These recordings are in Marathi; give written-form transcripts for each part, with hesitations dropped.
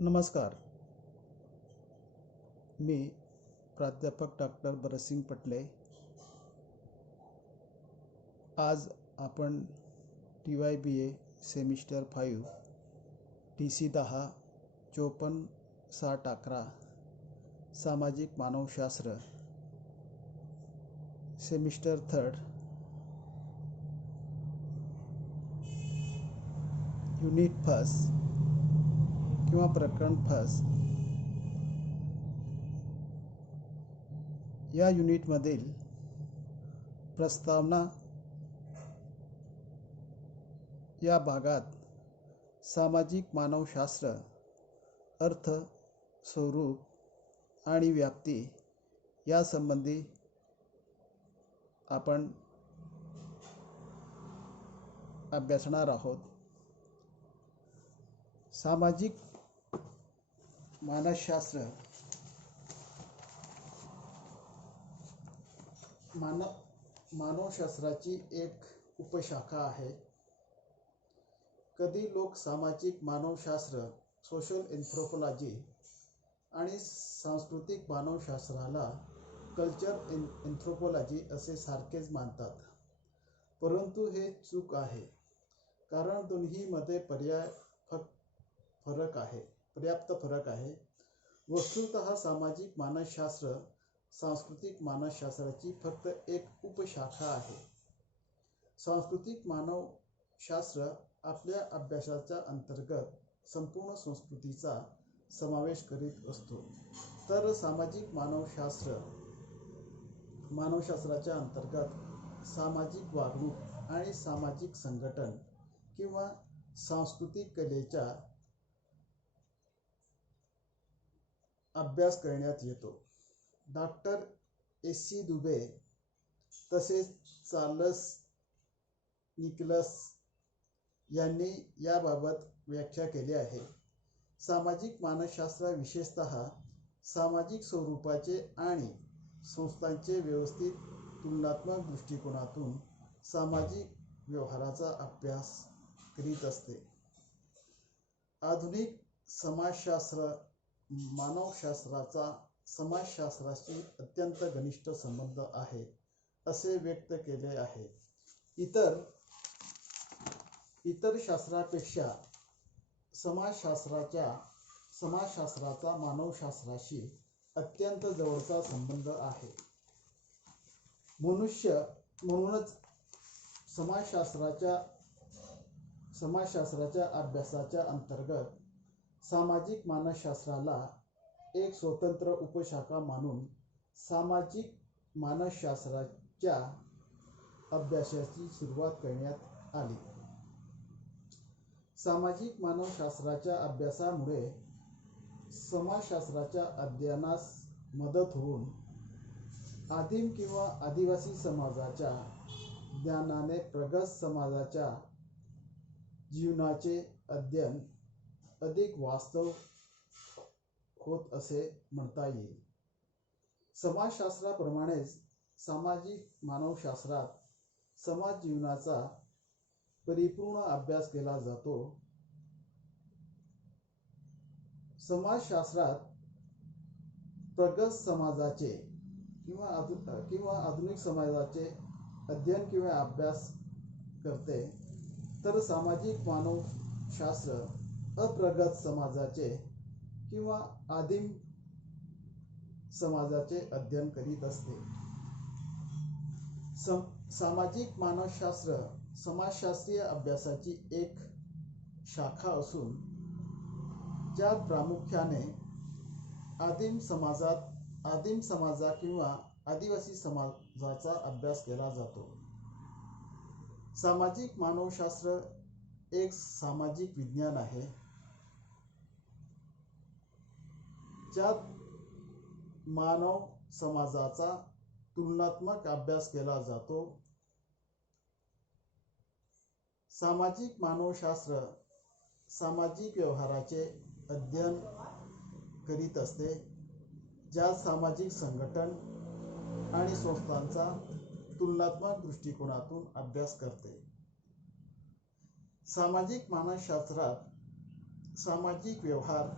नमस्कार. मी प्राध्यापक डॉक्टर भरतसिंग पटले. आज आपण TYBA सेमिस्टर 5 TC 10 54-60-11 सामाजिक मानवशास्त्र सेमिस्टर 3 युनिट फर्स्ट किंवा प्रकरण फर्स्ट या युनिटमधील प्रस्तावना या भागात सामाजिक मानवशास्त्र अर्थ, स्वरूप आणि व्याप्ती यासंबंधी आपण अभ्यासणार आहोत. सामाजिक मानसशास्त्र मानवशास्त्राची एक उपशाखा आहे. कधी लोक सामाजिक मानवशास्त्र, सोशल एन्थ्रोपोलॉजी आणि सांस्कृतिक मानवशास्त्राला कल्चर एन्थ्रोपोलॉजी असे सारखेच मानतात, परंतु हे चूक आहे, कारण दोन्हीमध्ये पर्याप्त फरक आहे. वस्तुतः सामाजिक मानसशास्त्र सांस्कृतिक मानसशास्त्राची फक्त एक उपशाखा आहे. सांस्कृतिक मानवशास्त्र आपल्या अभ्यासाच्या अंतर्गत संपूर्ण संस्कृतीचा समावेश करीत असतो, तर सामाजिक मानवशास्त्राच्या अंतर्गत सामाजिक वागणूक आणि सामाजिक संघटन किंवा सांस्कृतिक कलेचा अभ्यास करण्यात येतो. डॉक्टर AC दुबे तसेच चार्ल्स निकल्स यांनी याबाबत व्याख्या केली आहे. सामाजिक मानसशास्त्र विशेषतः सामाजिक स्वरूपाचे आणि संस्थांचे व्यवस्थित तुलनात्मक दृष्टिकोनातून सामाजिक व्यवहाराचा अभ्यास करीत असते. आधुनिक समाजशास्त्र मानवशास्त्राचा समाजशास्त्राशी अत्यंत घनिष्ठ संबंध आहे असे व्यक्त केले आहे. इतर शास्त्रापेक्षा समाजशास्त्राचा मानवशास्त्राशी अत्यंत जवळचा संबंध आहे. म्हणूनच समाजशास्त्राच्या अभ्यासाच्या अंतर्गत सामाजिक मानसशास्त्राला एक स्वतंत्र उपशाखा मानून सामाजिक मानसशास्त्राच्या अभ्यासाची सुरुवात करण्यात आली. सामाजिक मानवशास्त्राच्या अभ्यासामुळे समाजशास्त्राच्या अध्ययनास मदत होऊन आदिम किंवा आदिवासी समाजाच्या ज्ञानाने प्रगत समाजाच्या जीवनाचे अध्ययन अधिक वास्तव होत असे म्हणता येईल. समाजशास्त्राप्रमाणेच सामाजिक मानवशास्त्रात समाज जीवनाचा परिपूर्ण अभ्यास केला जातो. समाजशास्त्रात प्रगत समाजाचे किंवा आधुनिक समाजाचे अध्ययन किंवा अभ्यास करते, तर सामाजिक मानवशास्त्र अप्रगत समाजाचे किंवा आदिम समाजाचे अध्ययन करीत असते. सामाजिक मानसशास्त्र समाजशास्त्रीय अभ्यासाची एक शाखा असून ज्यात प्रामुख्याने आदिम समाजा किंवा आदिवासी समाजाचा अभ्यास केला जातो. सामाजिक मानवशास्त्र एक सामाजिक विज्ञान आहे, ज्यात मानव समाजाचा तुलनात्मक अभ्यास केला जातो. सामाजिक मानवशास्त्र सामाजिक व्यवहाराचे अध्ययन करीत असते, ज्यात सामाजिक संघटन आणि संस्थांचा तुलनात्मक दृष्टिकोनातून अभ्यास करते. सामाजिक मानसशास्त्रात सामाजिक व्यवहार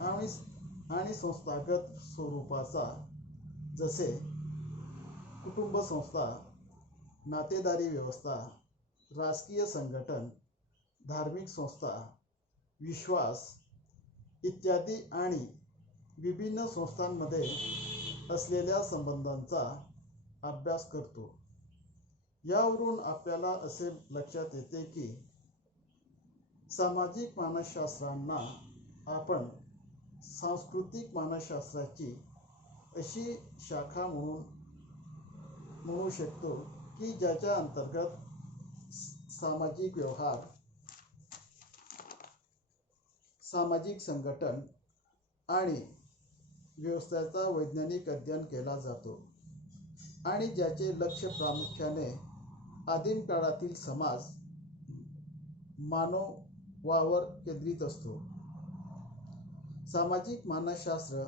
आणि आणि संस्थागत स्वरूपाचा, जसे कुटुंब संस्था, नातेदारी व्यवस्था, राजकीय संघटन, धार्मिक संस्था, विश्वास इत्यादी आणि विभिन्न संस्थांमध्ये असलेल्या संबंधांचा अभ्यास करतो. यावरून आपल्याला असे लक्षात येते की सामाजिक मानसशास्त्रांना आपण सांस्कृतिक मानसशास्त्राची अशी शाखा म्हणू शकतो की ज्याच्या अंतर्गत सामाजिक व्यवहार, सामाजिक संघटन आणि व्यवस्थेचा वैज्ञानिक अध्ययन केला जातो आणि ज्याचे लक्ष प्रामुख्याने आदिम काळातील समाज मानवावर केंद्रित असतो. सामाजिक मानसशास्त्र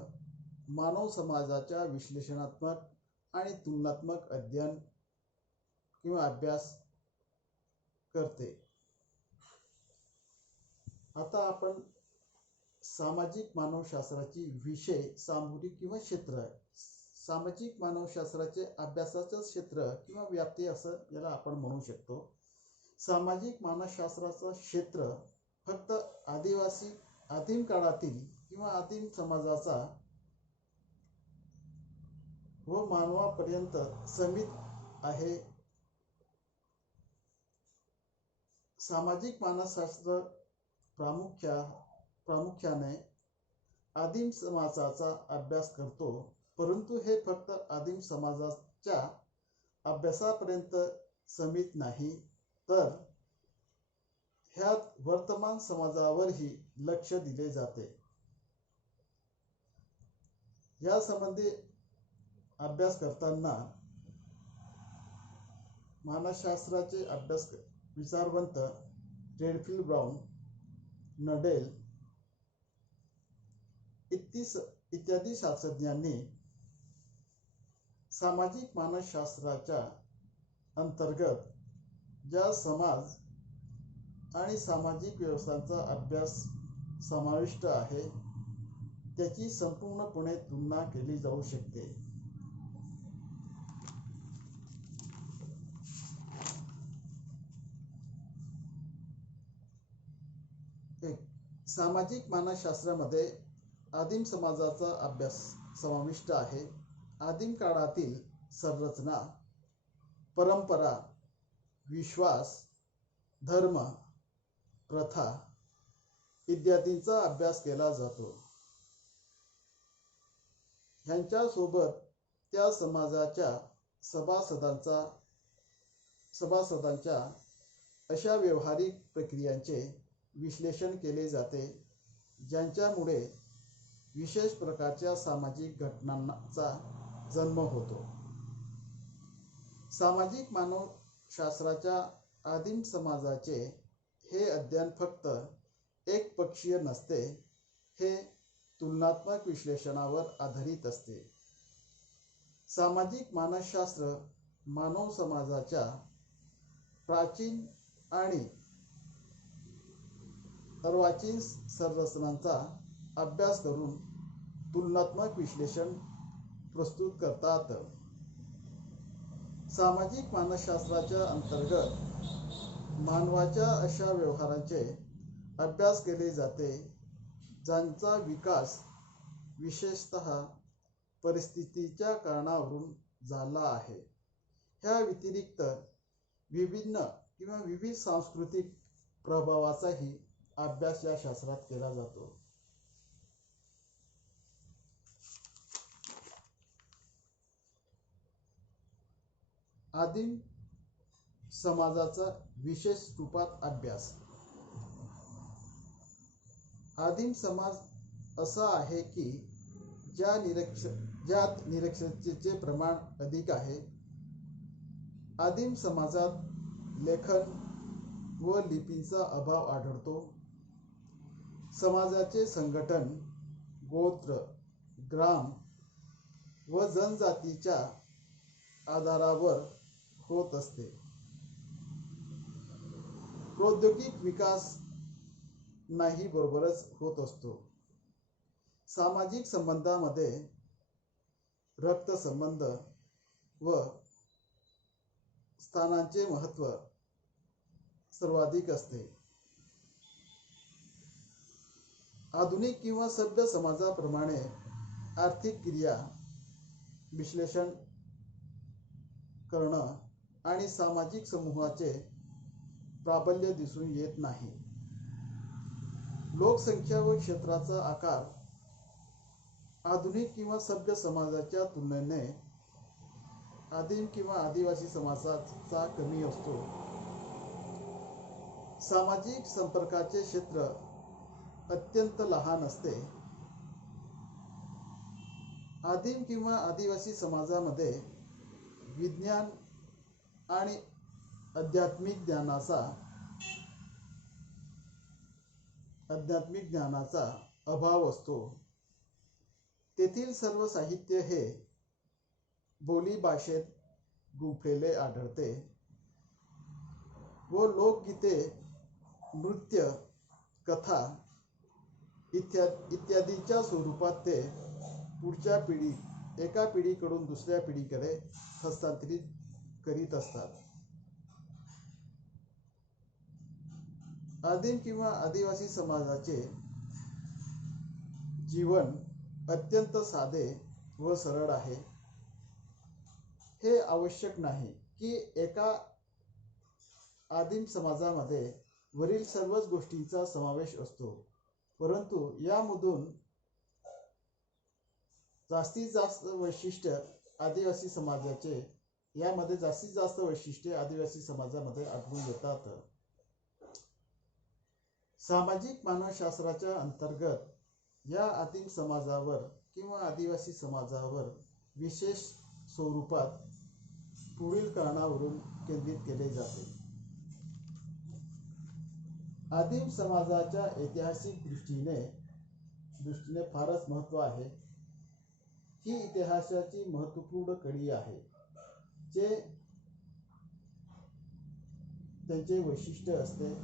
मानव समाजाच्या विश्लेषणात्मक आणि तुलनात्मक अध्ययन किंवा अभ्यास करते. आता आपण सामाजिक मानवशास्त्राची विषय, सामुग्री किंवा क्षेत्र, सामाजिक मानवशास्त्राचे अभ्यासाचं क्षेत्र किंवा व्याप्ती असं याला आपण म्हणू शकतो. सामाजिक मानसशास्त्राचं क्षेत्र फक्त आदिम काळातील किंवा आदिम समाजाचा व मानवापर्यंत सीमित आहे. सामाजिक मानसशास्त्र प्रामुख्याने आदिम समाजाचा अभ्यास करतो, परंतु हे फक्त आदिम समाजाच्या अभ्यासापर्यंत सीमित नाही, तर ह्यात वर्तमान समाजावरही लक्ष दिले जाते. या संबंधी अभ्यास करताना मानसशास्त्राचे विचारवंत रेडफिल्ड, ब्राउन, नडेल इत्यादी शास्त्रज्ञांनी सामाजिक मानसशास्त्राच्या अंतर्गत ज्या समाज आणि सामाजिक व्यवस्थांचा अभ्यास समाविष्ट आहे त्याची संपूर्णपणे तुलना केली जाऊ शकते. सामाजिक मानसशास्त्रामध्ये आदिम समाजाचा अभ्यास समाविष्ट आहे. आदिम काळातील संरचना, परंपरा, विश्वास, धर्म, प्रथा इत्यादींचा अभ्यास केला जातो. ह्यांच्यासोबत त्या समाजाच्या सभासदांच्या अशा व्यावहारिक प्रक्रियांचे विश्लेषण केले जाते ज्यांच्यामुळे विशेष प्रकारच्या सामाजिक घटनांचा जन्म होतो. सामाजिक मानवशास्त्राच्या आदिम समाजाचे हे अध्ययन फक्त एकपक्षीय नसते, हे तुलनात्मक विश्लेषणावर आधारित असते. सामाजिक मानसशास्त्र मानव समाजाच्या प्राचीन आणि अर्वाचीन संरचनांचा अभ्यास करून तुलनात्मक विश्लेषण प्रस्तुत करतात. सामाजिक मानसशास्त्राच्या अंतर्गत मानवाच्या अशा व्यवहारांचे अभ्यास केले जाते ज्यांचा विकास विशेषतः परिस्थितीच्या कारणावरून झाला आहे. ह्या व्यतिरिक्त विविध सांस्कृतिक प्रभावाचाही अभ्यास या शास्त्रात केला जातो. आदिम समाजाचा विशेष रूपात अभ्यास. आदिम समाज असा आहे की ज्यात निरक्षरतेचे प्रमाण अधिक आहे. आदिम समाजात लेखन व लिपींचा अभाव आढळतो. समाजाचे संघटन गोत्र, ग्राम व जनजातीच्या आधारावर होत असते. प्रौद्योगिक विकास नाही बरोबरच होत असतो. सामाजिक संबंधामध्ये रक्तसंबंध व स्थानांचे महत्त्व सर्वाधिक असते. आधुनिक किंवा सभ्य समाजाप्रमाणे आर्थिक क्रिया विश्लेषण करणं आणि सामाजिक समूहाचे प्राबल्य दिसून येत नाही. लोकसंख्या व क्षेत्राचा आकार आधुनिक किंवा सभ्य समाजाच्या तुलनेने आदिम किंवा आदिवासी समाजाचा कमी असतो. सामाजिक संपर्काचे क्षेत्र अत्यंत लहान असते. आदिम किंवा आदिवासी समाजामध्ये विज्ञान आणि आध्यात्मिक ज्ञानाचा अभाव असतो. तेथील सर्व साहित्य हे बोली भाषेत गुंफलेले आढळते व लोकगीते, नृत्य, कथा इत्यादीच्या स्वरूपात ते एका पिढीकडून दुसऱ्या पिढीकडे हस्तांतरित करीत असतात. आदिम किंवा आदिवासी समाजाचे जीवन अत्यंत साधे व सरळ आहे. हे आवश्यक नाही की एका आदिम समाजामध्ये वरील सर्वच गोष्टींचा समावेश असतो, परंतु यामधून जास्तीत जास्त वैशिष्ट्ये आदिवासी समाजामध्ये आढळून येतात. सामाजिक मानवशास्त्राच्या अंतर्गत या आदिम समाजावर किंवा आदिवासी समाजावर विशेष स्वरूपात पुढील कारणावरून केंद्रित केले जाते. आदिम समाजाच्या ऐतिहासिक दृष्टीने फारच महत्त्व आहे. ही इतिहासाची महत्त्वपूर्ण कडी आहे, जे त्यांचे वैशिष्ट्य असते.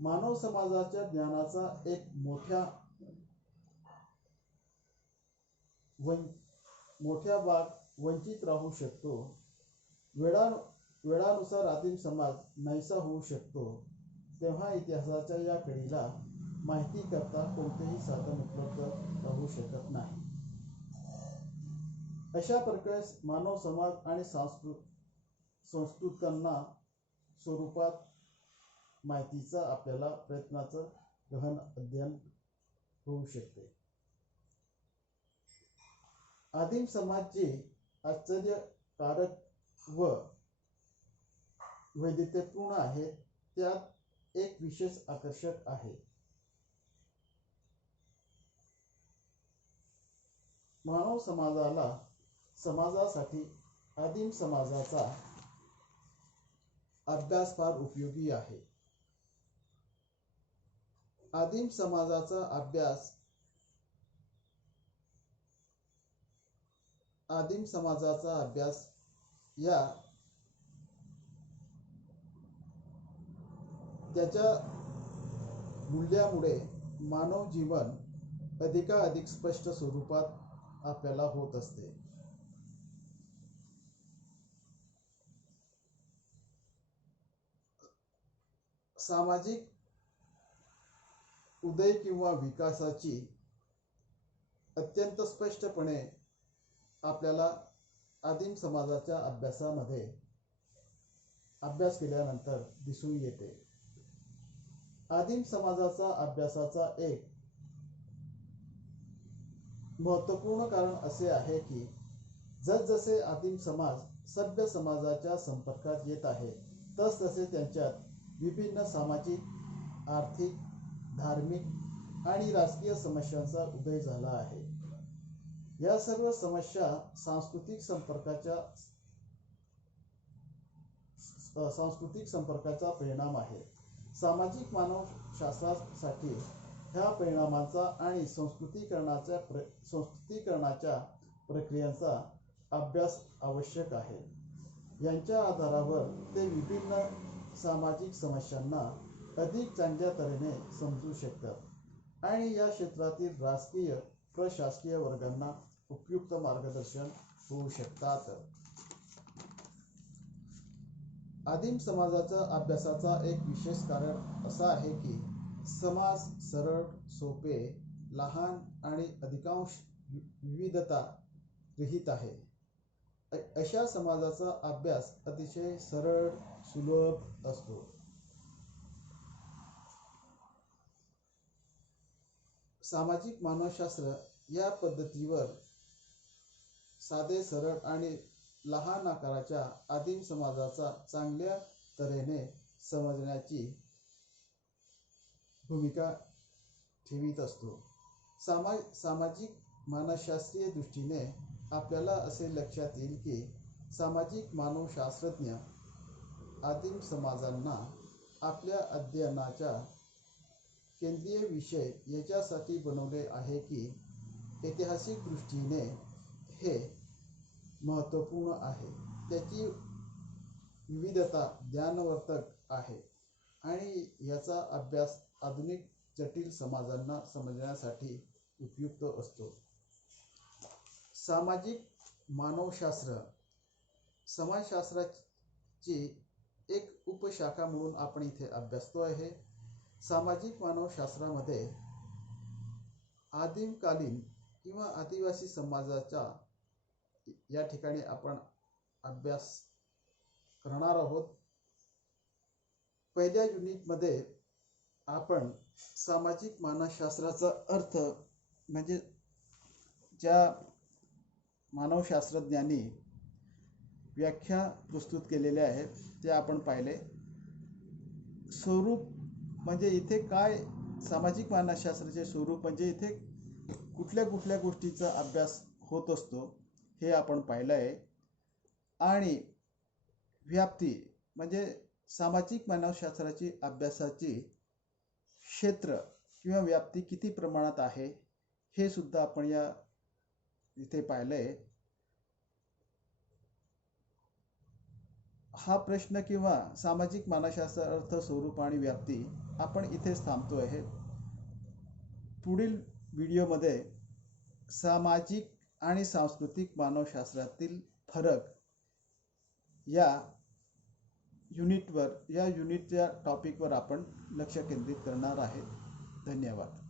मानव समाजाच्या ज्ञानाचा एक मोठा भाग वंचित राहू शकतो. वेळानुसार आदिम समाज नाहीसा होऊ शकतो. तेव्हा इतिहासाच्या या कडीला माहिती करता कोणतेही साधन उपलब्ध राहू शकत नाही. अशा प्रकारे मानव समाज आणि संस्कृतींना स्वरूपात माहितीचा आपल्याला प्रयत्नाचं गहन अध्ययन होऊ शकते. आदिम समाज जे आश्चर्यकारक व वैविध्यपूर्ण आहेत, त्यात एक विशेष आकर्षक आहे. मानव समाजासाठी आदिम समाजाचा अभ्यास फार उपयोगी आहे. आदिम समाजाचा अभ्यास त्याच्या मूल्यामुळे मानव जीवन अधिकाधिक स्पष्ट स्वरूपात आपल्याला होत असते. सामाजिक उदय किंवा विकासाची अत्यंत स्पष्टपणे आपल्याला आदिम समाजाच्या अभ्यास केल्यानंतर दिसून येते. आदिम समाजाचा अभ्यासाचा एक महत्त्वपूर्ण कारण असे आहे की जसजसे आदिम समाज सभ्य समाजाच्या संपर्कात येत आहे, तसतसे त्यांच्यात विभिन्न सामाजिक, आर्थिक, धार्मिक आणि राजकीय समस्यांचा उदय झाला आहे. या सर्व समस्या सांस्कृतिक संपर्काचा परिणाम आहे. सामाजिक मानवशास्त्रासाठी ह्या परिणामांचा आणि संस्कृतीकरणाच्या प्रक्रियांचा अभ्यास आवश्यक आहे. यांच्या आधारावर ते विभिन्न सामाजिक समस्यांना अधिक चांगल्या तऱ्हेने समजू शकतात आणि या क्षेत्रातील राजकीय प्रशासकीय वर्गांना उपयुक्त मार्गदर्शन होऊ शकतात. आदिम समाजाचा अभ्यासाचा एक विशेष कारण असा आहे की समाज सरळ, सोपे, लहान आणि अधिकांश विविधता रहित आहे. अशा समाजाचा अभ्यास अतिशय सरळ, सुलभ असतो. सामाजिक मानवशास्त्र या पद्धतीवर साधे, सरळ आणि लहान आकाराच्या आदिम समाजाचा चांगल्या तऱ्हेने समजण्याची भूमिका ठेवीत असतो. सामाजिक मानसशास्त्रीय दृष्टीने आपल्याला असे लक्षात येईल की सामाजिक मानवशास्त्रज्ञ आदिम समाजांना आपल्या अध्ययनाच्या केंद्रीय विषय याच्यासाठी बनवले आहे की ऐतिहासिक दृष्टीने हे महत्त्वपूर्ण आहे, त्याची विविधता ज्ञानवर्धक आहे आणि याचा अभ्यास आधुनिक जटिल समाजांना समजण्यासाठी उपयुक्त असतो. सामाजिक मानवशास्त्र समाजशास्त्राची एक उपशाखा म्हणून आपण इथे अभ्यासतो आहे. सामाजिक मानवशास्त्रामध्ये आदिमकालीन किंवा आदिवासी समाजाचा या ठिकाणी आपण अभ्यास करणार आहोत. पहिल्या युनिटमध्ये आपण सामाजिक मानसशास्त्राचा अर्थ म्हणजे ज्या मानवशास्त्रज्ञांनी व्याख्या प्रस्तुत केलेल्या आहेत ते आपण पाहिले. स्वरूप म्हणजे इथे काय सामाजिक मानसशास्त्राचे स्वरूप म्हणजे इथे कुठल्या कुठल्या गोष्टीचा अभ्यास होत असतो हे आपण पाहिलं आहे. आणि व्याप्ती म्हणजे सामाजिक मानसशास्त्राची अभ्यासाची क्षेत्र किंवा व्याप्ती किती प्रमाणात आहे हे सुद्धा आपण या इथे पाहिलं आहे. हा प्रश्न किंवा सामाजिक मानसशास्त्र अर्थ, स्वरूप आणि व्याप्ती आपण इथेच थांबतो आहे. पुढील व्हिडिओमध्ये सामाजिक आणि सांस्कृतिक मानवशास्त्रातील फरक या युनिटच्या टॉपिकवर आपण लक्ष केंद्रित करणार आहे. धन्यवाद.